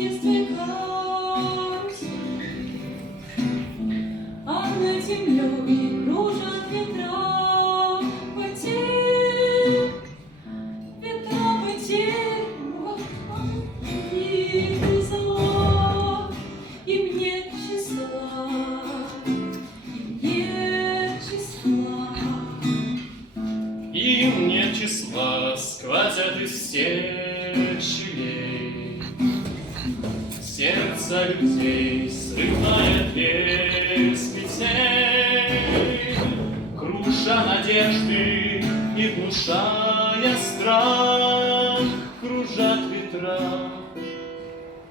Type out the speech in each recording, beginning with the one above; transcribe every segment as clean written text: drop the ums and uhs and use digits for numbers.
детстве карусель, а над землей кружат ветра потерь, и зла, им нет числа, им нет числа. Им нет числа, сквозят из всех щелей сердца людей, срывая без петель, круша надежды и внушая страх. Кружат ветра,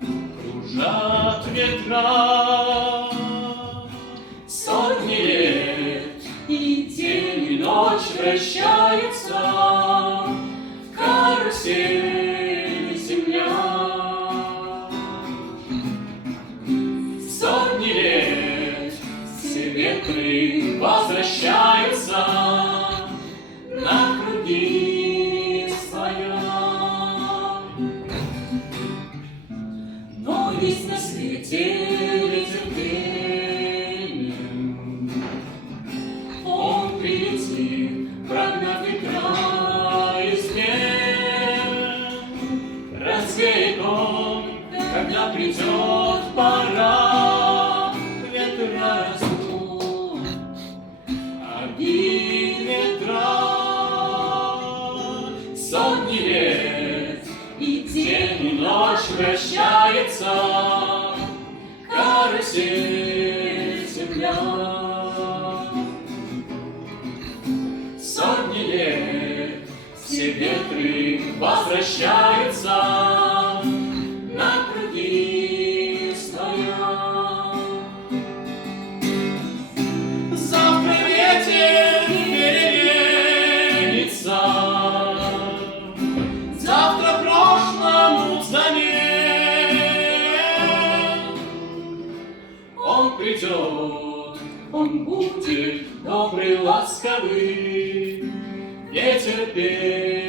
кружат ветра. Сотни лет И день, и ночь вращается в карусели земля. Сотни лет все ветры возвращаются на круги своя. но есть на свете Нетерпением он прилетит, прогнав ветра из дней. Развеет он, когда придет пора. Ветра растут, обид ветра. Сотни лет и день и ночь вращается карусель земля. Сотни лет все ветры возвращаются на круги своя. Завтра ветер переменится, завтра прошлому замен. Он придет, он будет добрый, ласковый, нетерпеливый.